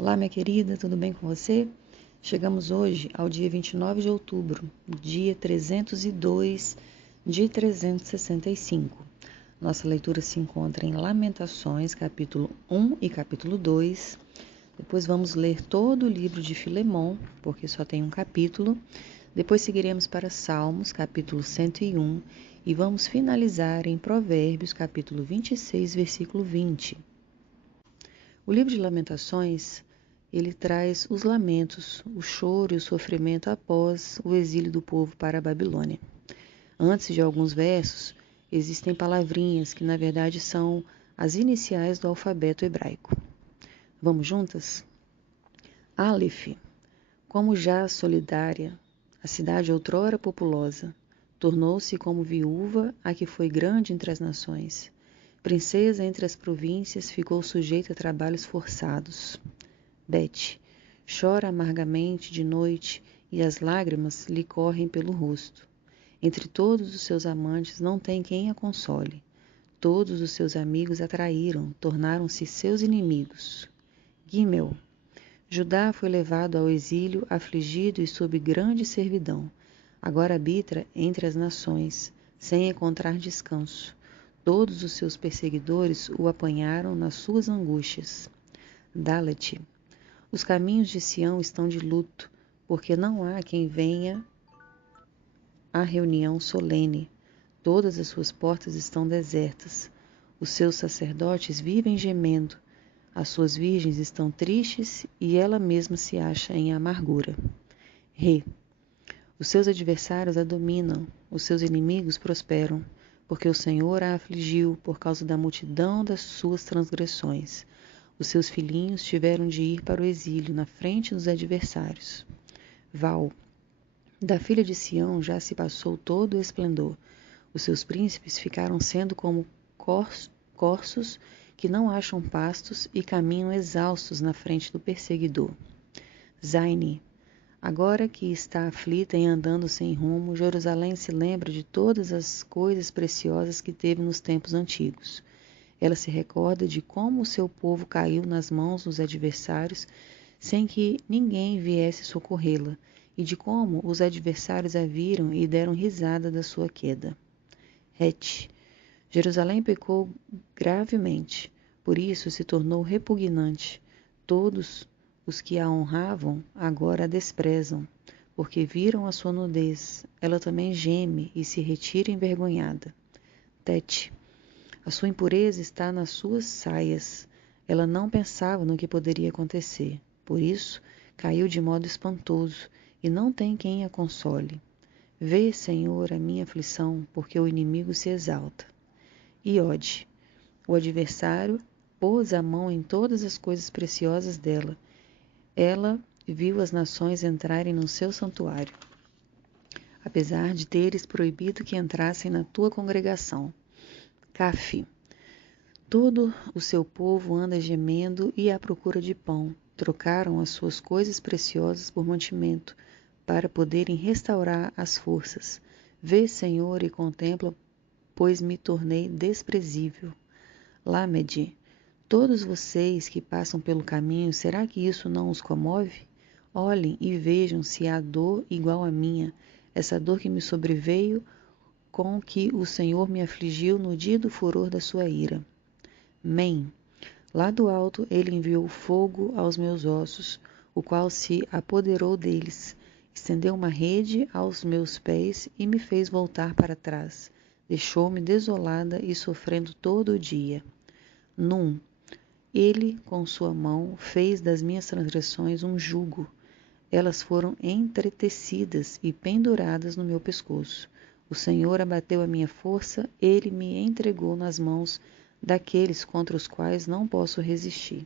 Olá, minha querida, tudo bem com você? Chegamos hoje ao dia 29 de outubro, dia 302 de 365. Nossa leitura se encontra em Lamentações, capítulo 1 e capítulo 2. Depois vamos ler todo o livro de Filemon, porque só tem um capítulo. Depois seguiremos para Salmos, capítulo 101, e vamos finalizar em Provérbios, capítulo 26, versículo 20. O livro de Lamentações, ele traz os lamentos, o choro e o sofrimento após o exílio do povo para a Babilônia. Antes de alguns versos, existem palavrinhas que na verdade são as iniciais do alfabeto hebraico. Vamos juntas? Aleph, como já solidária, a cidade outrora populosa, tornou-se como viúva a que foi grande entre as nações. Princesa entre as províncias, ficou sujeita a trabalhos forçados. Bet, chora amargamente de noite e as lágrimas lhe correm pelo rosto. Entre todos os seus amantes não tem quem a console. Todos os seus amigos a traíram, tornaram-se seus inimigos. Gimel, Judá foi levado ao exílio, afligido e sob grande servidão. Agora habita entre as nações, sem encontrar descanso. Todos os seus perseguidores o apanharam nas suas angústias. Dalet, os caminhos de Sião estão de luto, porque não há quem venha à reunião solene. Todas as suas portas estão desertas. Os seus sacerdotes vivem gemendo. As suas virgens estão tristes e ela mesma se acha em amargura. Rê, os seus adversários a dominam, os seus inimigos prosperam, porque o Senhor a afligiu por causa da multidão das suas transgressões. Os seus filhinhos tiveram de ir para o exílio na frente dos adversários. Val, da filha de Sião já se passou todo o esplendor. Os seus príncipes ficaram sendo como corços que não acham pastos e caminham exaustos na frente do perseguidor. Zaini, agora que está aflita e andando sem rumo, Jerusalém se lembra de todas as coisas preciosas que teve nos tempos antigos. Ela se recorda de como o seu povo caiu nas mãos dos adversários sem que ninguém viesse socorrê-la, e de como os adversários a viram e deram risada da sua queda. Het, Jerusalém pecou gravemente, por isso se tornou repugnante. Todos os que a honravam agora a desprezam, porque viram a sua nudez. Ela também geme e se retira envergonhada. Tete, a sua impureza está nas suas saias. Ela não pensava no que poderia acontecer. Por isso, caiu de modo espantoso, e não tem quem a console. Vê, Senhor, a minha aflição, porque o inimigo se exalta. Iode, o adversário pôs a mão em todas as coisas preciosas dela. Ela viu as nações entrarem no seu santuário, apesar de teres proibido que entrassem na tua congregação. Cafi, todo o seu povo anda gemendo e à procura de pão. Trocaram as suas coisas preciosas por mantimento, para poderem restaurar as forças. Vê, Senhor, e contempla, pois me tornei desprezível. Lamed, todos vocês que passam pelo caminho, será que isso não os comove? Olhem e vejam se há dor igual à minha, essa dor que me sobreveio, com que o Senhor me afligiu no dia do furor da sua ira. Mem, lá do alto ele enviou fogo aos meus ossos, o qual se apoderou deles, estendeu uma rede aos meus pés e me fez voltar para trás. Deixou-me desolada e sofrendo todo o dia. Num, ele, com sua mão, fez das minhas transgressões um jugo. Elas foram entretecidas e penduradas no meu pescoço. O Senhor abateu a minha força, ele me entregou nas mãos daqueles contra os quais não posso resistir.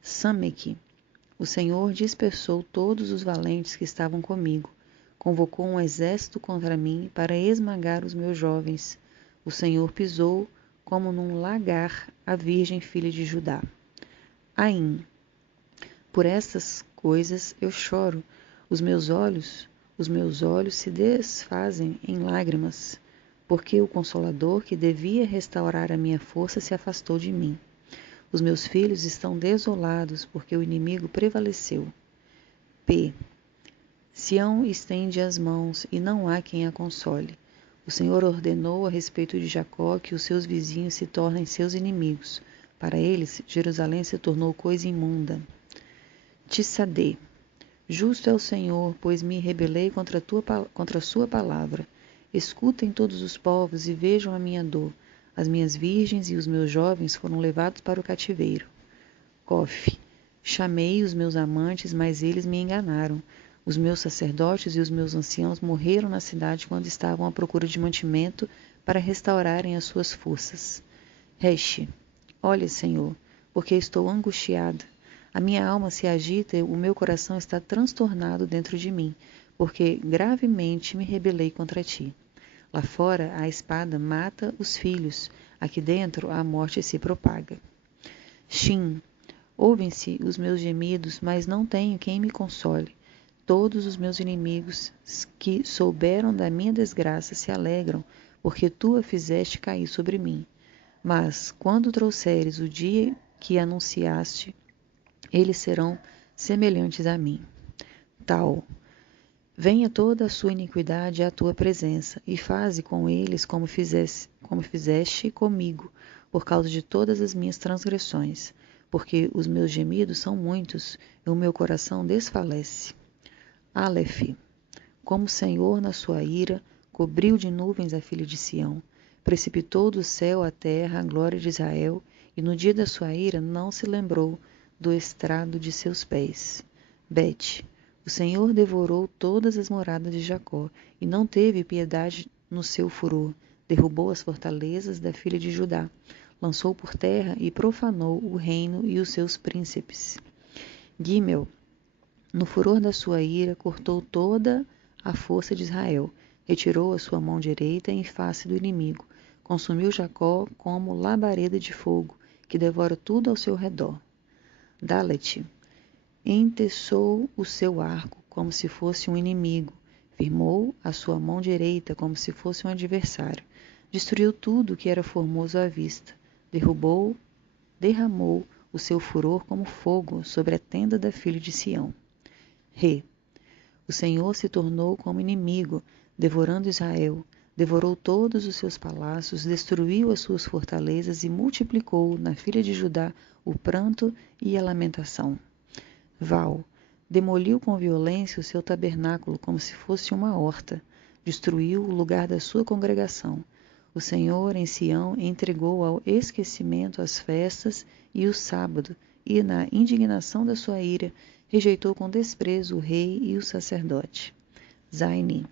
Sameque, o Senhor dispersou todos os valentes que estavam comigo. Convocou um exército contra mim para esmagar os meus jovens. O Senhor pisou, como num lagar, a virgem filha de Judá. Aim, por estas coisas eu choro, os meus olhos se desfazem em lágrimas, porque o Consolador que devia restaurar a minha força se afastou de mim. Os meus filhos estão desolados, porque o inimigo prevaleceu. P. Sião estende as mãos, e não há quem a console. O Senhor ordenou a respeito de Jacó que os seus vizinhos se tornem seus inimigos. Para eles, Jerusalém se tornou coisa imunda. Tissadê. Justo é o Senhor, pois me rebelei contra a sua palavra. Escutem todos os povos e vejam a minha dor. As minhas virgens e os meus jovens foram levados para o cativeiro. Cof. Chamei os meus amantes, mas eles me enganaram. Os meus sacerdotes e os meus anciãos morreram na cidade quando estavam à procura de mantimento para restaurarem as suas forças. Resh. Olha, Senhor, porque estou angustiada. A minha alma se agita e o meu coração está transtornado dentro de mim, porque gravemente me rebelei contra ti. Lá fora a espada mata os filhos, aqui dentro a morte se propaga. Shin. Ouvem-se os meus gemidos, mas não tenho quem me console. Todos os meus inimigos que souberam da minha desgraça se alegram, porque tu a fizeste cair sobre mim. Mas, quando trouxeres o dia que anunciaste, eles serão semelhantes a mim. Tal. Venha toda a sua iniquidade à tua presença, e faze com eles como fizeste comigo, por causa de todas as minhas transgressões, porque os meus gemidos são muitos, e o meu coração desfalece. Aleph. Como o Senhor, na sua ira, cobriu de nuvens a filha de Sião, precipitou do céu à terra a glória de Israel, e no dia da sua ira não se lembrou do estrado de seus pés. Bet. O Senhor devorou todas as moradas de Jacó, e não teve piedade no seu furor. Derrubou as fortalezas da filha de Judá, lançou por terra e profanou o reino e os seus príncipes. Gimel. No furor da sua ira, cortou toda a força de Israel, retirou a sua mão direita em face do inimigo, consumiu Jacó como labareda de fogo, que devora tudo ao seu redor. Dalet. Enteçou o seu arco como se fosse um inimigo, firmou a sua mão direita como se fosse um adversário, destruiu tudo que era formoso à vista, derramou o seu furor como fogo sobre a tenda da filha de Sião. Re. O Senhor se tornou como inimigo, devorando Israel, devorou todos os seus palácios, destruiu as suas fortalezas e multiplicou na filha de Judá o pranto e a lamentação. Val. Demoliu com violência o seu tabernáculo como se fosse uma horta, destruiu o lugar da sua congregação. O Senhor em Sião entregou ao esquecimento as festas e o sábado, e na indignação da sua ira, rejeitou com desprezo o rei e o sacerdote. Zaini.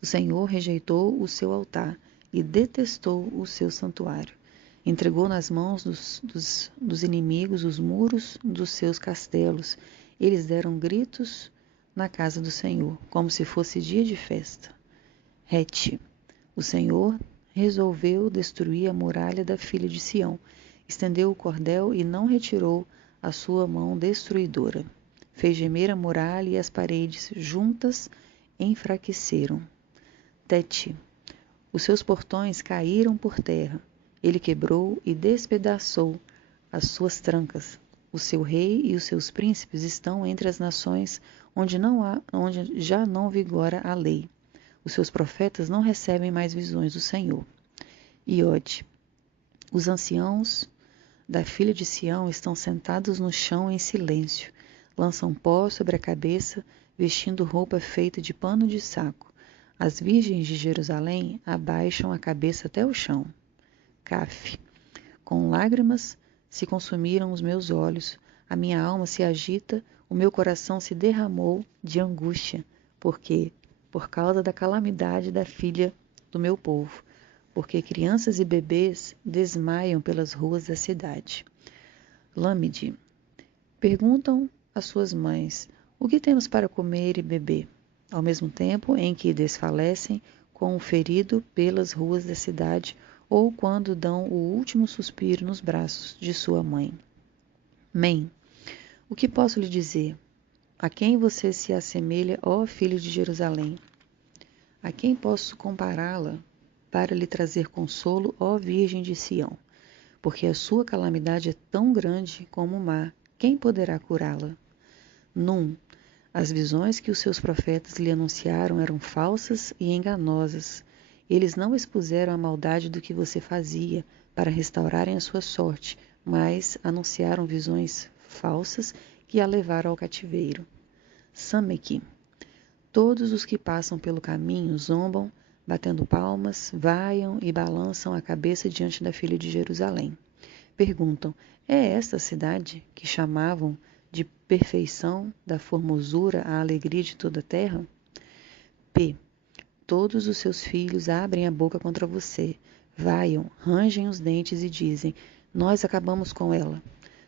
O Senhor rejeitou o seu altar e detestou o seu santuário. Entregou nas mãos dos inimigos os muros dos seus castelos. Eles deram gritos na casa do Senhor, como se fosse dia de festa. Het. O Senhor resolveu destruir a muralha da filha de Sião. Estendeu o cordel e não retirou a sua mão destruidora. Fez gemer a muralha e as paredes juntas enfraqueceram. Tete. Os seus portões caíram por terra. Ele quebrou e despedaçou as suas trancas. O seu rei e os seus príncipes estão entre as nações onde já não vigora a lei. Os seus profetas não recebem mais visões do Senhor. Iode. Os anciãos da filha de Sião estão sentados no chão em silêncio. Lançam pó sobre a cabeça, vestindo roupa feita de pano de saco. As virgens de Jerusalém abaixam a cabeça até o chão. Caf. Com lágrimas se consumiram os meus olhos, a minha alma se agita, o meu coração se derramou de angústia, porque, por causa da calamidade da filha do meu povo, porque crianças e bebês desmaiam pelas ruas da cidade. Lâmide. Perguntam às suas mães, o que temos para comer e beber? Ao mesmo tempo em que desfalecem com o ferido pelas ruas da cidade, ou quando dão o último suspiro nos braços de sua mãe. Mem. O que posso lhe dizer? A quem você se assemelha, ó filho de Jerusalém? A quem posso compará-la para lhe trazer consolo, ó Virgem de Sião? porque a sua calamidade é tão grande como o mar. Quem poderá curá-la? Num, as visões que os seus profetas lhe anunciaram eram falsas e enganosas. Eles não expuseram a maldade do que você fazia para restaurarem a sua sorte, mas anunciaram visões falsas que a levaram ao cativeiro. Sameque. Todos os que passam pelo caminho zombam, batendo palmas, vaiam e balançam a cabeça diante da filha de Jerusalém. Perguntam: é esta a cidade que chamavam de perfeição da formosura a alegria de toda a terra? P. Todos os seus filhos abrem a boca contra você, vaiam, rangem os dentes e dizem: nós acabamos com ela.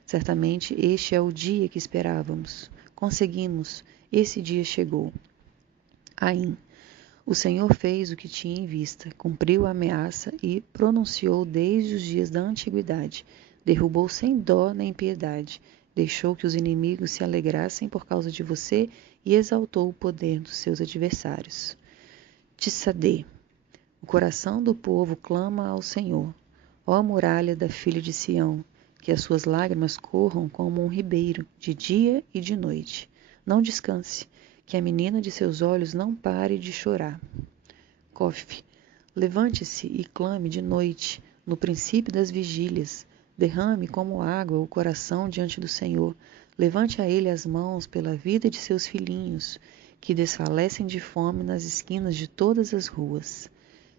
Certamente este é o dia que esperávamos. Conseguimos, esse dia chegou. Aim. O Senhor fez o que tinha em vista, cumpriu a ameaça e pronunciou desde os dias da antiguidade. Derrubou sem dó nem piedade. Deixou que os inimigos se alegrassem por causa de você e exaltou o poder dos seus adversários. Tissadê. O coração do povo clama ao Senhor. Ó muralha da filha de Sião, que as suas lágrimas corram como um ribeiro, de dia e de noite. Não descanse, que a menina de seus olhos não pare de chorar. Cof. Levante-se e clame de noite, no princípio das vigílias. Derrame como água o coração diante do Senhor. Levante a ele as mãos pela vida de seus filhinhos, que desfalecem de fome nas esquinas de todas as ruas.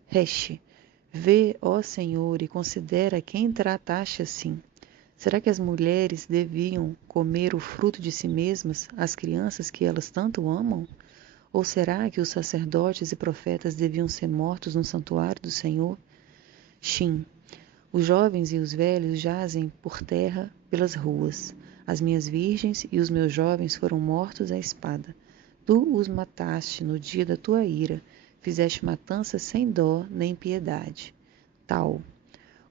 Resh. Vê, ó Senhor, e considera quem trataste assim. Será que as mulheres deviam comer o fruto de si mesmas, as crianças que elas tanto amam? Ou será que os sacerdotes e profetas deviam ser mortos no santuário do Senhor? Shin. Os jovens e os velhos jazem por terra pelas ruas. As minhas virgens e os meus jovens foram mortos à espada. Tu os mataste no dia da tua ira, fizeste matança sem dó nem piedade. Tal.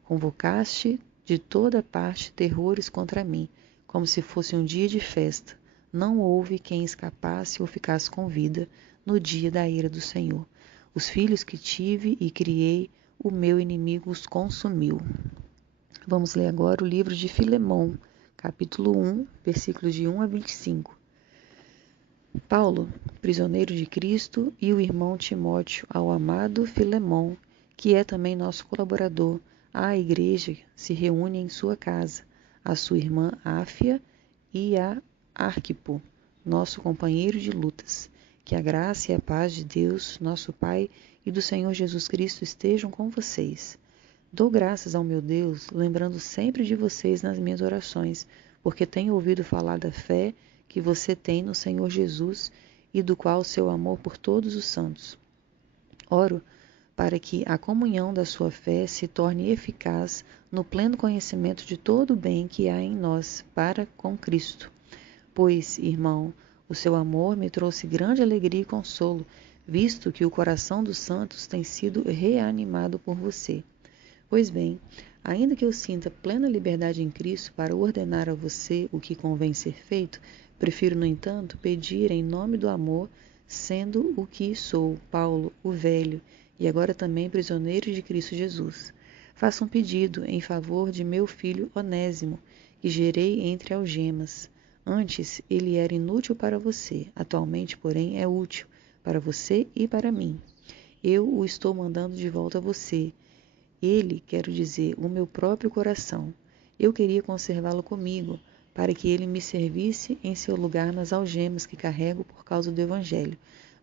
Convocaste de toda parte terrores contra mim, como se fosse um dia de festa. Não houve quem escapasse ou ficasse com vida no dia da ira do Senhor. Os filhos que tive e criei, o meu inimigo os consumiu. Vamos ler agora o livro de Filemão, capítulo 1, versículos de 1 a 25. Paulo, prisioneiro de Cristo, e o irmão Timóteo ao amado Filemão, que é também nosso colaborador, a igreja se reúne em sua casa, a sua irmã Áfia e a Arquipo, nosso companheiro de lutas. Que a graça e a paz de Deus, nosso Pai, e do Senhor Jesus Cristo estejam com vocês. Dou graças ao meu Deus, lembrando sempre de vocês nas minhas orações, porque tenho ouvido falar da fé que você tem no Senhor Jesus e do qual seu amor por todos os santos. Oro para que a comunhão da sua fé se torne eficaz no pleno conhecimento de todo o bem que há em nós para com Cristo. Pois, irmão, o seu amor me trouxe grande alegria e consolo, visto que o coração dos santos tem sido reanimado por você. Pois bem, ainda que eu sinta plena liberdade em Cristo para ordenar a você o que convém ser feito, prefiro, no entanto, pedir em nome do amor, sendo o que sou, Paulo, o velho, e agora também prisioneiro de Cristo Jesus. Faça um pedido em favor de meu filho Onésimo, que gerei entre algemas. Antes ele era inútil para você, atualmente, porém, é útil para você e para mim. Eu o estou mandando de volta a você. Ele, quero dizer, o meu próprio coração. Eu queria conservá-lo comigo, para que ele me servisse em seu lugar nas algemas que carrego por causa do Evangelho,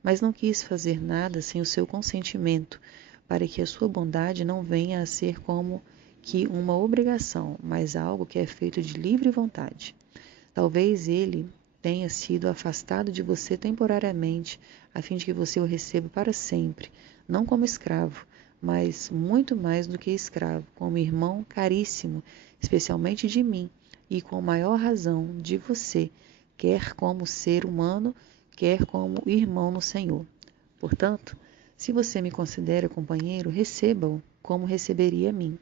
mas não quis fazer nada sem o seu consentimento, para que a sua bondade não venha a ser como que uma obrigação, mas algo que é feito de livre vontade. Talvez ele tenha sido afastado de você temporariamente, a fim de que você o receba para sempre, não como escravo, mas muito mais do que escravo, como irmão caríssimo, especialmente de mim, e com maior razão de você, quer como ser humano, quer como irmão no Senhor. Portanto, se você me considera companheiro, receba-o como receberia a mim.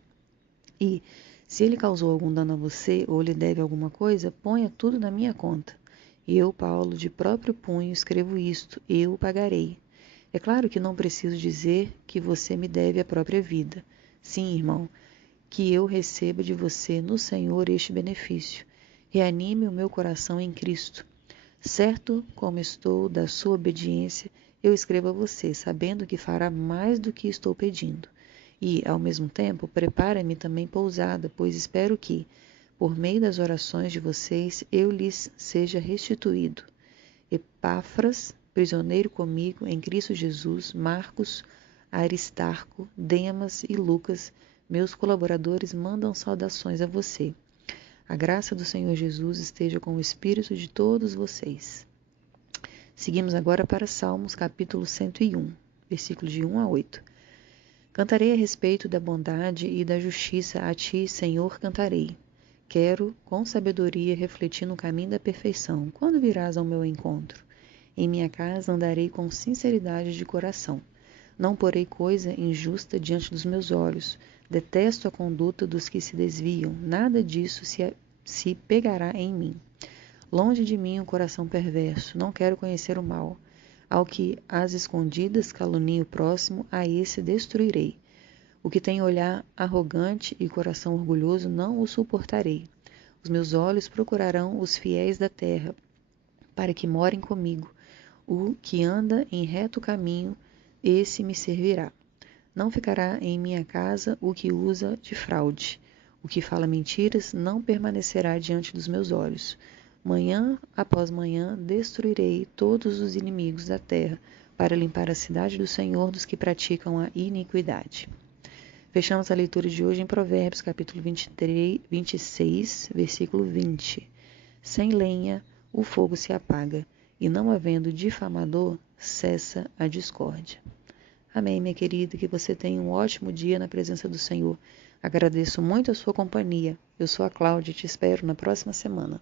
E, se ele causou algum dano a você ou lhe deve alguma coisa, ponha tudo na minha conta. Eu, Paulo, de próprio punho escrevo isto, eu o pagarei. É claro que não preciso dizer que você me deve a própria vida. Sim, irmão, que eu receba de você no Senhor este benefício. Reanime o meu coração em Cristo. Certo como estou da sua obediência, eu escrevo a você, sabendo que fará mais do que estou pedindo. E, ao mesmo tempo, prepara-me também pousada, pois espero que, por meio das orações de vocês, eu lhes seja restituído. Epáfras, prisioneiro comigo em Cristo Jesus, Marcos, Aristarco, Demas e Lucas, meus colaboradores, mandam saudações a você. A graça do Senhor Jesus esteja com o espírito de todos vocês. Seguimos agora para Salmos, capítulo 101, versículos de 1 a 8. Cantarei a respeito da bondade e da justiça, a ti, Senhor, cantarei. Quero, com sabedoria, refletir no caminho da perfeição. Quando virás ao meu encontro? Em minha casa andarei com sinceridade de coração. Não porei coisa injusta diante dos meus olhos. Detesto a conduta dos que se desviam. Nada disso se pegará em mim. Longe de mim o coração perverso. Não quero conhecer o mal. Ao que às escondidas calunia o próximo, a esse destruirei. O que tem olhar arrogante e coração orgulhoso, não o suportarei. Os meus olhos procurarão os fiéis da terra, para que morem comigo. O que anda em reto caminho, esse me servirá. Não ficará em minha casa o que usa de fraude. O que fala mentiras não permanecerá diante dos meus olhos. Manhã após manhã destruirei todos os inimigos da terra, para limpar a cidade do Senhor dos que praticam a iniquidade. Fechamos a leitura de hoje em Provérbios, capítulo 26, versículo 20. Sem lenha, o fogo se apaga, e não havendo difamador, cessa a discórdia. Amém, minha querida, que você tenha um ótimo dia na presença do Senhor. Agradeço muito a sua companhia. Eu sou a Cláudia e te espero na próxima semana.